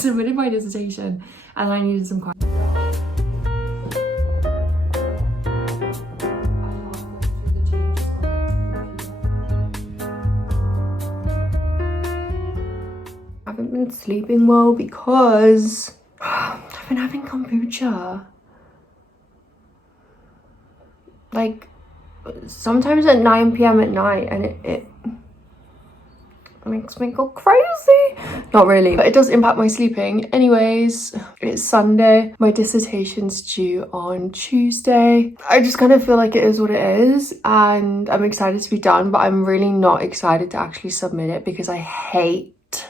submitted my dissertation and I needed some questions. I haven't been sleeping well because I've been having kombucha. Like sometimes at 9 p.m. at night, and it makes me go crazy. Not really, but it does impact my sleeping. Anyways, it's Sunday. My dissertation's due on Tuesday. I just kind of feel like it is what it is, and I'm excited to be done, but I'm really not excited to actually submit it because I hate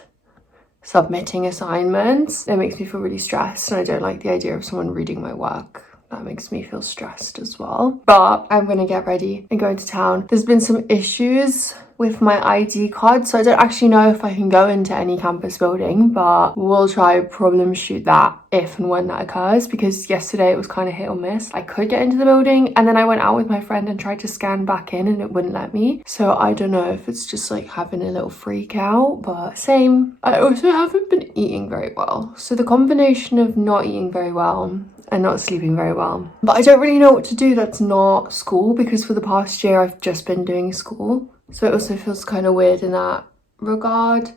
submitting assignments. It makes me feel really stressed, and I don't like the idea of someone reading my work. That makes me feel stressed as well. But I'm gonna get ready and go into town. There's been some issues with my ID card, so I don't actually know if I can go into any campus building, but we'll try problem shoot that if and when that occurs, because yesterday it was kind of hit or miss. I could get into the building and then I went out with my friend and tried to scan back in and it wouldn't let me. So I don't know if it's just like having a little freak out, but same. I also haven't been eating very well. So the combination of not eating very well and not sleeping very well. But I don't really know what to do that's not school, because for the past year I've just been doing school. So it also feels kind of weird in that regard.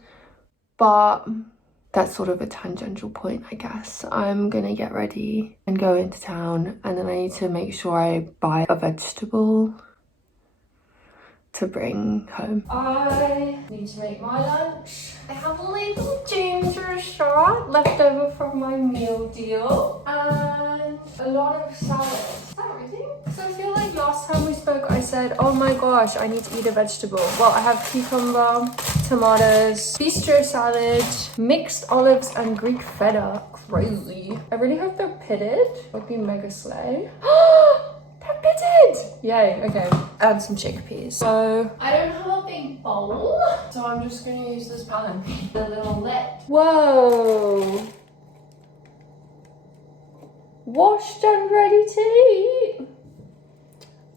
But that's sort of a tangential point, I guess. I'm gonna get ready and go into town, and then I need to make sure I buy a vegetable to bring home. I need to make my lunch. I have a little ginger shot left over from my meal deal and a lot of salad. Is that everything? So I feel like last time we spoke I said, oh my gosh, I need to eat a vegetable. Well, I have cucumber, tomatoes, bistro salad, mixed olives and Greek feta. Crazy. I really hope they're pitted. Would be mega slay. They're pitted! Yay, okay. And some chickpeas. So I don't have a big bowl, so I'm just gonna use this pan. The little lid. Whoa! Washed and ready to eat?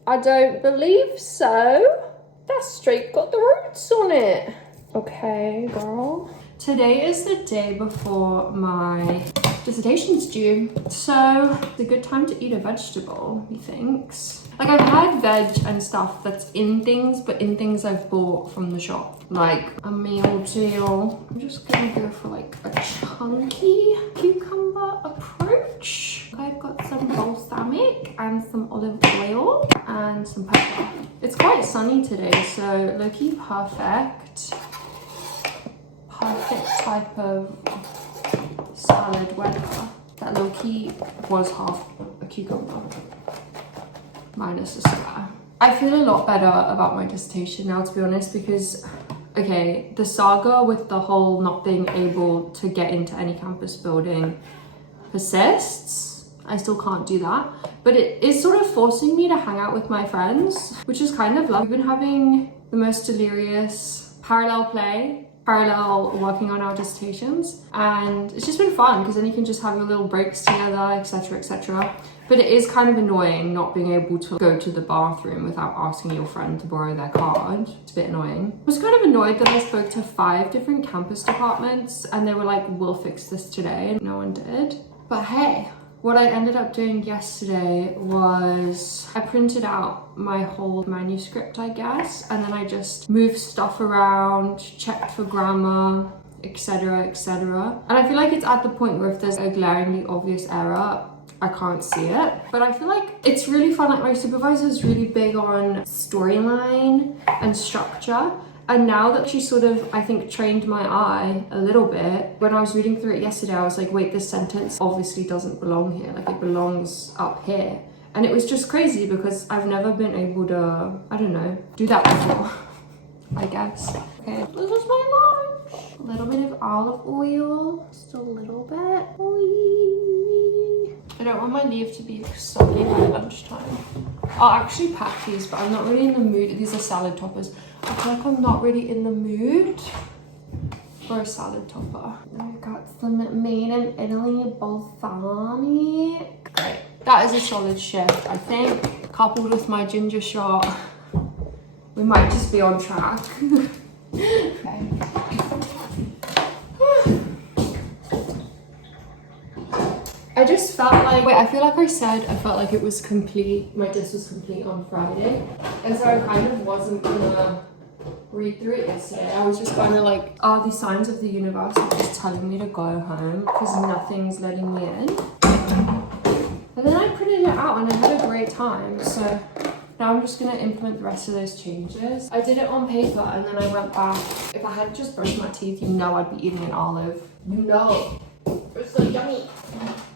I don't believe so. That's straight got the roots on it. Okay, girl. Today is the day before my dissertation's due, so it's a good time to eat a vegetable, methinks. Like, I've had veg and stuff that's in things, but in things I've bought from the shop, like a meal deal. I'm just gonna go for like a chunky cucumber approach. I've got some balsamic and some olive oil and some pepper. It's quite sunny today, so low-key perfect type of salad weather. That low-key was half a cucumber minus a square. I feel a lot better about my dissertation now, to be honest, because okay, the saga with the whole not being able to get into any campus building persists. I still can't do that, but it is sort of forcing me to hang out with my friends, which is kind of lovely. We've been having the most delirious parallel working on our dissertations, and it's just been fun because then you can just have your little breaks together, etc, etc. But it is kind of annoying not being able to go to the bathroom without asking your friend to borrow their card. It's a bit annoying. I was kind of annoyed that I spoke to 5 different campus departments and they were like, we'll fix this today, and no one did. But hey, what I ended up doing yesterday was I printed out my whole manuscript, I guess, and then I just moved stuff around, checked for grammar, etc, etc. And I feel like it's at the point where if there's a glaringly obvious error, I can't see it. But I feel like it's really fun. Like, my supervisor is really big on storyline and structure. And now that she sort of, I think, trained my eye a little bit, when I was reading through it yesterday, I was like, wait, this sentence obviously doesn't belong here. Like, it belongs up here. And it was just crazy because I've never been able to, I don't know, do that before, I guess. Okay, this is my lunch. A little bit of olive oil, just a little bit. I don't want my leave to be soggy by lunchtime. I'll actually pack these, but I'm not really in the mood. These are salad toppers. I feel like I'm not really in the mood for a salad topper. I've got some made in Italy balsamic. Great. That is a solid shift, I think. Coupled with my ginger shot, we might just be on track. Okay. I just felt like, wait, I feel like I said I felt like it was complete, my disc was complete on Friday. And so I kind of wasn't gonna read through it yesterday. I was just kind of like, are these signs of the universe just telling me to go home because nothing's letting me in? And then I printed it out and I had a great time. So now I'm just gonna implement the rest of those changes. I did it on paper and then I went back. If I had just brushed my teeth, you know I'd be eating an olive. You know. It's so yummy.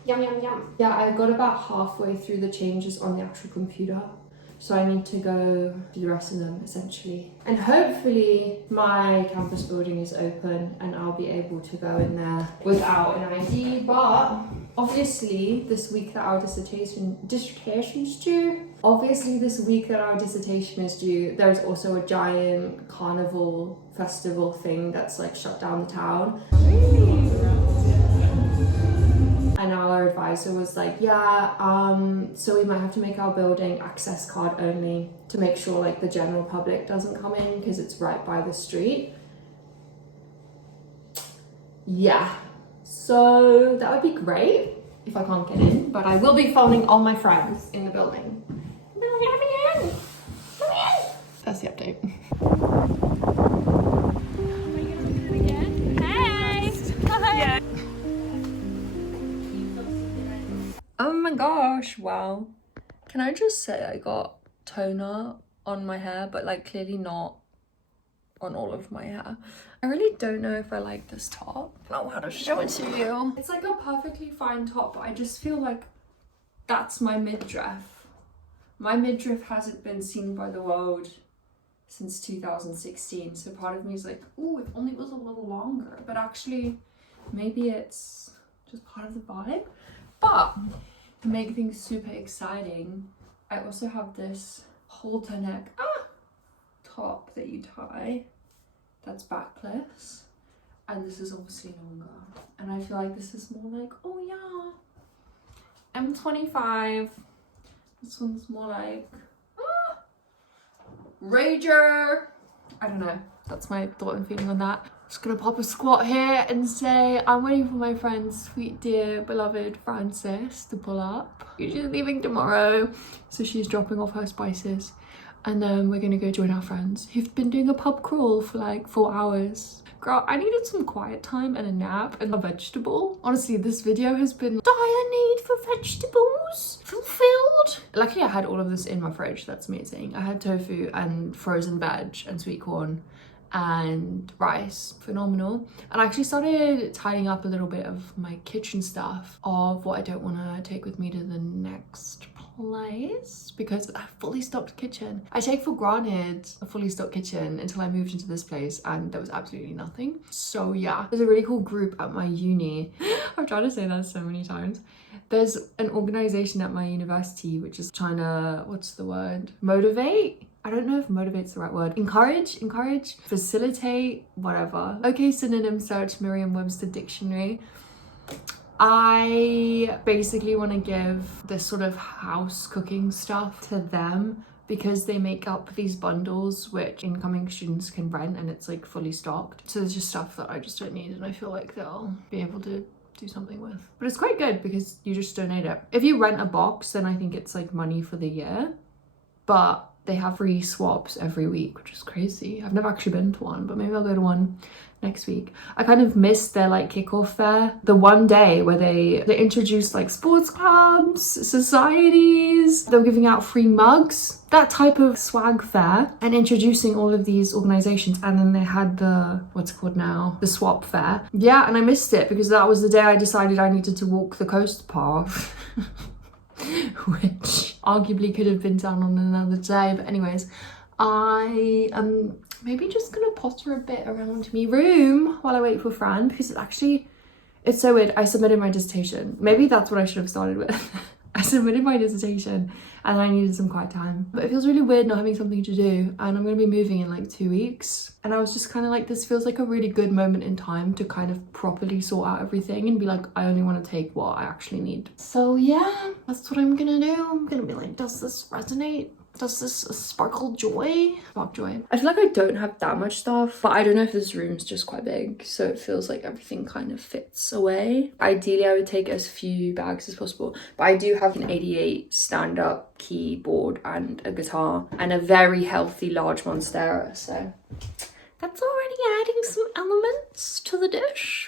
Yum, yum, yum. Yeah, I got about halfway through the changes on the actual computer. So I need to go do the rest of them essentially. And hopefully my campus building is open and I'll be able to go in there without an ID. But obviously this week that our dissertation is due, there's also a giant carnival festival thing that's like shut down the town. And our advisor was like, yeah, so we might have to make our building access card only to make sure like the general public doesn't come in because it's right by the street. Yeah, so that would be great if I can't get in, but I will be phoning all my friends in the building. That's the update. Oh my gosh, wow. Can I just say I got toner on my hair, but like clearly not on all of my hair. I really don't know if I like this top. I don't know how to show it to you. It's like a perfectly fine top, but I just feel like that's my midriff. My midriff hasn't been seen by the world since 2016, so part of me is like, ooh, if only it was a little longer, but actually maybe it's just part of the vibe. But to make things super exciting, I also have this halter neck top that you tie that's backless, and this is obviously longer, and I feel like this is more like, oh yeah, I'm 25. This one's more like Rager. I don't know, that's my thought and feeling on that. Just gonna pop a squat here and say I'm waiting for my friend, sweet dear beloved Frances, to pull up. She's leaving tomorrow, so she's dropping off her spices, and then we're gonna go join our friends who've been doing a pub crawl for like 4 hours. Girl, I needed some quiet time and a nap and a vegetable. Honestly, this video has been dire need for vegetables fulfilled. Luckily I had all of this in my fridge, that's amazing. I had tofu and frozen veg and sweet corn and rice, phenomenal. And I actually started tidying up a little bit of my kitchen stuff of what I don't want to take with me to the next place, because I fully stocked kitchen. I take for granted a fully stocked kitchen until I moved into this place and there was absolutely nothing. So yeah, there's a really cool group at my uni. I've tried to say that so many times. There's an organization at my university which is trying to, what's the word? Motivate? I don't know if motivate's the right word. Encourage, facilitate, whatever. Okay, synonym search Merriam-Webster dictionary. I basically want to give this sort of house cooking stuff to them because they make up these bundles which incoming students can rent, and it's like fully stocked. So there's just stuff that I just don't need, and I feel like they'll be able to do something with. But it's quite good because you just donate it. If you rent a box, then I think it's like money for the year, but they have free swaps every week, which is crazy. I've never actually been to one, but maybe I'll go to one next week. I kind of missed their like kickoff fair, the one day where they introduced like sports clubs, societies, they were giving out free mugs, that type of swag fair, and introducing all of these organizations. And then they had the, what's it called now, the swap fair. Yeah, and I missed it because that was the day I decided I needed to walk the coast path. Which arguably could have been done on another day, but anyways, I am maybe just gonna potter a bit around my room while I wait for Fran, because it's so weird. I submitted my dissertation. Maybe that's what I should have started with. I submitted my dissertation and I needed some quiet time, but it feels really weird not having something to do, and I'm gonna be moving in like 2 weeks, and I was just kind of like, this feels like a really good moment in time to kind of properly sort out everything and be like, I only want to take what I actually need. So yeah, that's what I'm gonna do. I'm gonna be like, does this resonate Does this sparkle joy? Spark joy. I feel like I don't have that much stuff, but I don't know if this room's just quite big, so it feels like everything kind of fits away. Ideally, I would take as few bags as possible, but I do have an 88 stand-up keyboard and a guitar and a very healthy large Monstera, so that's already adding some elements to the dish.